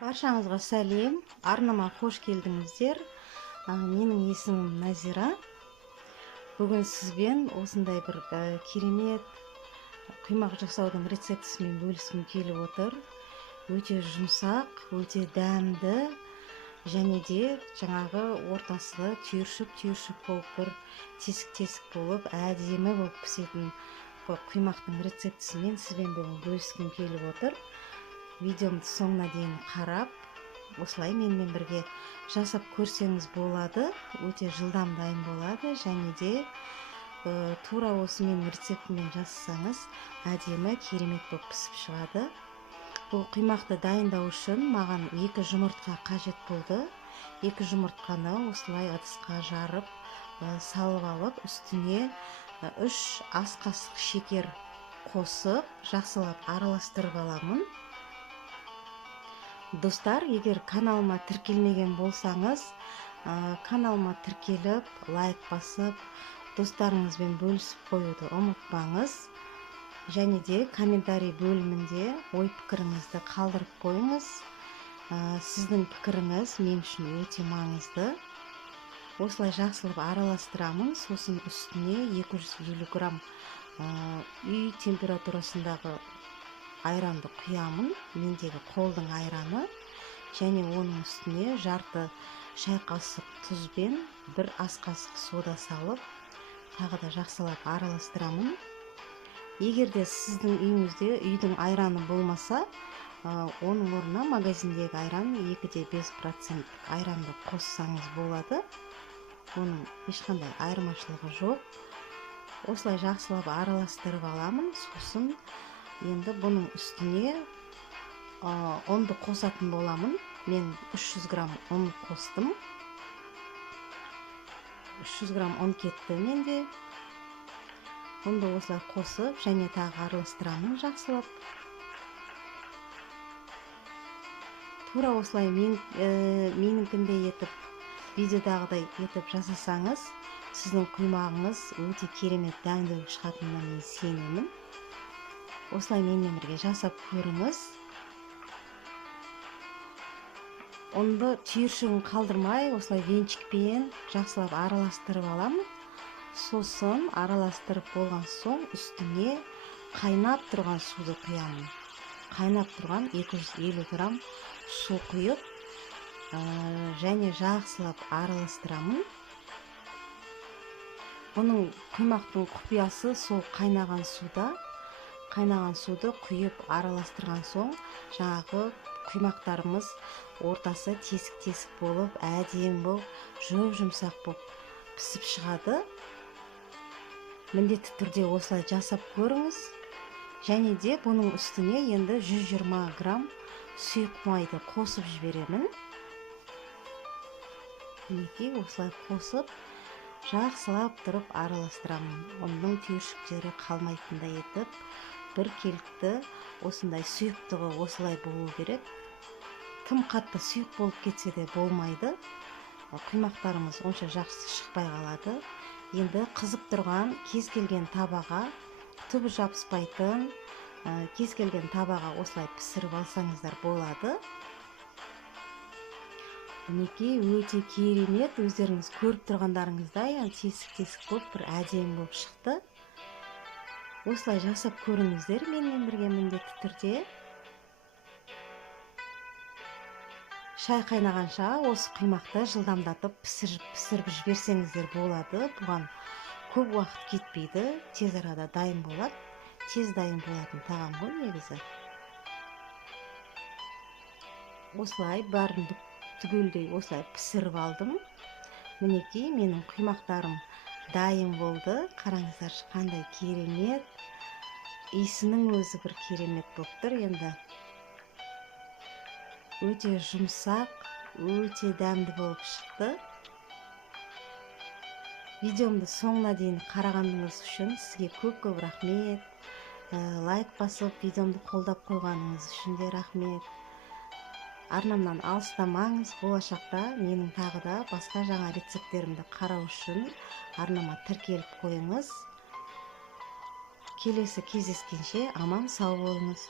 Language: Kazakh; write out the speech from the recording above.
Баршаңызға сәлем, арнама қош келдіңіздер. Менің есімім Назира. Бүгін сізбен осындай бір керемет құймақ жасаудың рецептісімен бөліскім келіп отыр. Өте жұмсақ, өте дәмді, және де жаңағы ортасы түйіршік болып, бір тесік болып, әдемі болып пісетін құймақтың рецептісімен сізбен бүгін бөліскім келіп отыр. Видеомды соңына дейін қарап, осылай менімен бірге жасап көрсеңіз болады. Өте жылдам дайын болады, және де тура осы менің рецептіммен жасасаңыз, әдемі керемет болып пісіп шығады. Бұл құймақты дайындау үшін маған 2 жұмыртқа қажет болды. 2 жұмыртқаны осылай ыдысқа жарып, салып алып, үстіне 3 ас қасық шекер қосып, жақсылап араластырып аламын. Достар, егер каналыма тіркелмеген болсаңыз, каналыма тіркеліп, лайк басып, достарыңызбен бөлісіп қоюды ұмытпаңыз. Және де комментарий бөлімінде ой пікіріңізді қалдырып қойыңыз. Сіздің пікіріңіз мен үшін өте маңызды. Осылай жақсылап араластырамын. Сосын үстіне 250 грамм үй температурасындағы айранды құямын, мендегі қолдың айраны, және оның үстіне жарты шай қасық тұзбен 1 ас қасық сода салып, тағы да жақсылап араластырамын. Егер де сіздің үйіңізде үйдің айраны болмаса, оның орнына магазиндегі айран 2,5% айранды қоссаңыз болады. Оның ешқандай айырмашылығы жоқ. Осылай жақсылап араластырып аламын. Сосын енді бұның үстіне ұнды қосатын боламын. Мен 300 грамм ұн қостым. 300 грамм ұн кетті менде. Ұнды осылай қосып, және тағы араластырамын жақсылап. Тура осылай менікіндей етіп, видеодағыдай етіп жасасаңыз, сіздің құймағыңыз өте керемет дәмді шығатынына мен сенемін. Осылай менімен бірге жасап көріңіз. Ұнды түйіршігін қалдырмай, осылай венчикпен жақсылап араластырып аламын. Сосын араластырып болған соң үстіне қайнап тұрған суды құямын. Қайнап тұрған 250 грамм су құйып, және жақсылап араластырамын. Бұның құймақтың құпиясы сол қайнаған суда. Қайнаған суды құйып араластырған соң, жаңағы құймақтарымыз ортасы тесік болып, әдемі болып, жұмсақ болып пісіп шығады. Міндетті түрде осылай жасап көріңіз. Және де бұның үстіне енді 120 грамм сұйық майды қосып жіберемін. Мінекей осылай қосып, жақсылап тұрып араластырамын. Оның түйіршіктері қалмайтындай етіп, бір келікті осындай сұйықтығы осылай болу керек. Тым қатты сұйық болып кетсе де болмайды. Құймақтарымыз онша жақсы шықпай қалады. Енді қызып тұрған кез келген табаға, түбі жабыспайтын кез келген табаға осылай пісіріп алсаңыздар болады. Мінекей өте керемет, өздеріңіз көріп тұрғандарыңыздай тесік болып, бір әдемі болып шықты. Осылай жасап көріңіздер менімен бірге міндетті түрде. Шай қайнағанша осы құймақты жылдамдатып пісіріп жіберсеңіздер болады. Бұған көп уақыт кетпейді, тез арада дайын болады. Тез дайын болатын тағам ғой негізі. Осылай барын түгелдей осылай пісіріп алдым. Мінекей менің құймақтарым дайын болды. Қараңыздар, қандай керемет. Иісінің өзі бір керемет болып тұр енді. Өте жұмсақ, өте дәмді болып шықты. Видеомды соңына дейін қарағаныңыз үшін сізге көп рахмет. Лайк басып, видеомды қолдап қойғаныңыз үшін де рахмет. Арнамнан алыстамаңыз. Болашақта менің тағы да басқа жаңа рецепттерімді қарау үшін арнама тіркеліп қойыңыз. Келесі кездескенше аман сау болыңыз.